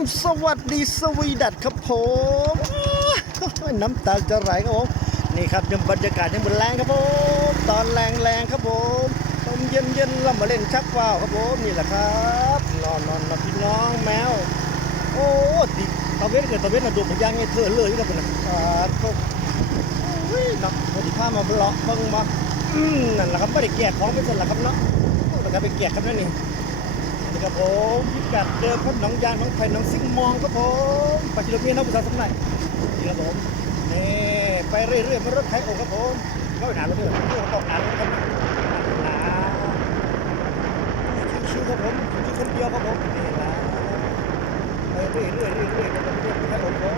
มสวัสดีสวีดัตครับผมน้ำตาจะไหลครับผมนี่ครับยังบรรยากาศยังบนแรงครับผมตอนแรงแรงครับผมลมเย็นเย็นเรามาเล่นชักว่าวครับผมนี่แหละครับนอนนอนนะพี่น้องแมวโอ้ติตะเวนเกิดตะเวนน่ะดูมันยังไงเธอเลยครับผมนะอ่าโถ่โอ้ยเนาะพอดีพามาบล็อกเบิ่งมาอืมนั่นแหละครับไม่ได้แกะของไปสั่นละครับเนาะโอ้แต่ก็ไปแกะครับนั่นนี่นี่ ครับผมพิกัดเดิมครับหนองยางหนองไผ่หนองซิ่งมองครับผมปัจจุบันนี้น้องภาษาสมัยนี่ครับผมนี่ไปเรื่อยๆมารถไถโอ่งครับผมก็ไปหนารถด้วยเรื่องตกหนาครับหนาชิวๆครับผมอยู่คนเดียวครับผมนี่นะไปเรื่อยๆเรื่อยๆครับผมเรื่อยๆไถโอ่งผม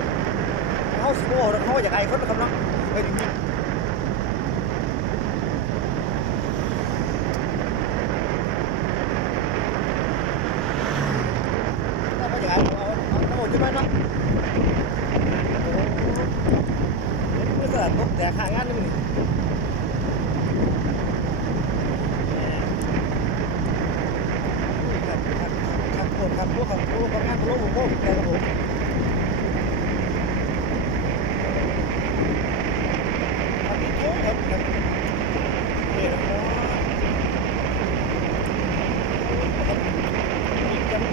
เขาสิโม่เขาอยากไอ้คนนะครับเนาะไปดิเราก็อยากเอาเอาเอาทั้งหมดใช่ไหมเนาะโอ้โหเพื่อสลัดตก แต่ขางานนี่มันนี่ครับครับครับครับพวกของพวกของงานพวกผมพวกแต่ครับผมครับพี่โจ้ครับครับนี่นะครับครับนี่จำ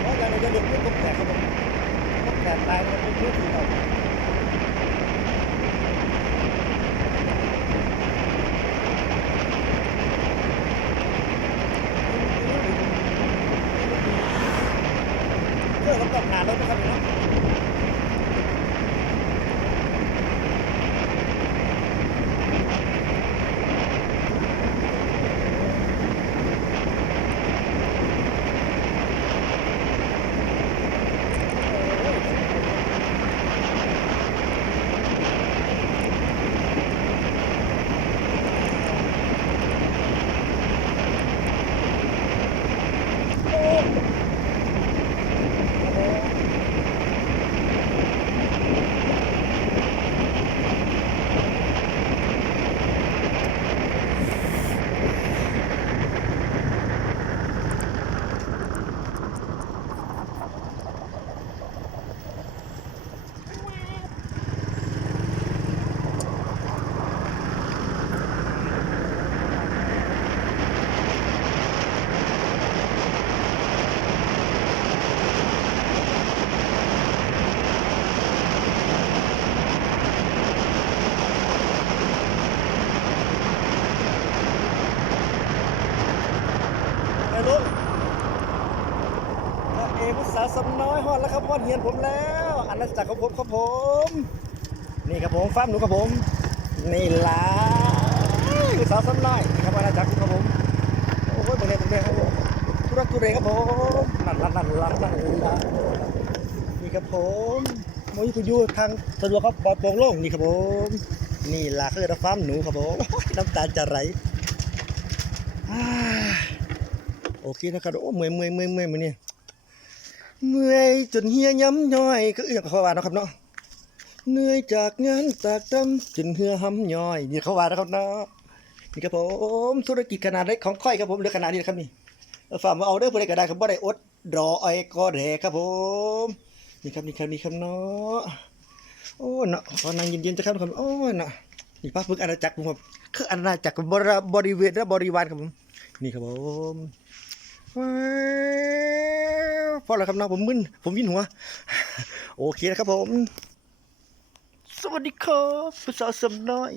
เพราะการเราจะลงพื้นตกแตกครับผมตก แตกตายมันเป็นพื้นที่เราเรื่องของตกงานแล้วนะครับเน อกอุตสาสำน้อยฮอดแล้วครับฮอดเฮียนผมแล้วอาณาจักของผมครับผม นี่ครับผมฟาร์มหนูครับผม นี่ล่ะอุตสาสำน้อยครับอาณาจักรครับผมโอ้โหตรงนี้ตรงนี้ครับผมทุรักทุเรครับผมนั่นนั่นนั่นนั่นนั่นนั่นนี่ครับผมมวยคุณยูทางสะดวกครับปอดโปร่งโล่งนี่ครับผม นี่ล่ะคือเราฟาร์มหนูครับผมน้ำตาจะไหลโอเคนะครับโอ้เมื่อยเมื่อยเมื่อยเมื่อยมือนี่ เมื่อยจนเฮียย้ำย่อยก็เอื้อเขาว่านะครับเนาะเหนื่อยจากงานตากตำจนเหือห้ำย่อยนี่เขาว่านะครับเนาะนี่ครับผมธุรกิจขนาดเล็กของค่อยครับผมเหลือขนาดนี้นะครับนี่ฝากมาเอาเด้อเพื่อก็ได้ครับบ่ได้อดรอไอ้ก็แดกครับผมนี่ครับนี่ครับนี่ครับเนาะโอ้เนาะพอนั่งเย็นๆจะครับครับโอ้เนาะนี่ป้าพึ่งอาณาจักรผมครับคืออาณาจักรบริบริเวณและบริวารครับผมนี่ครับผม พอแล้วครับเนาะผมมึนผมวินหัว โอเคนะครับผม สวัสดีครับภาษาวสำน้อย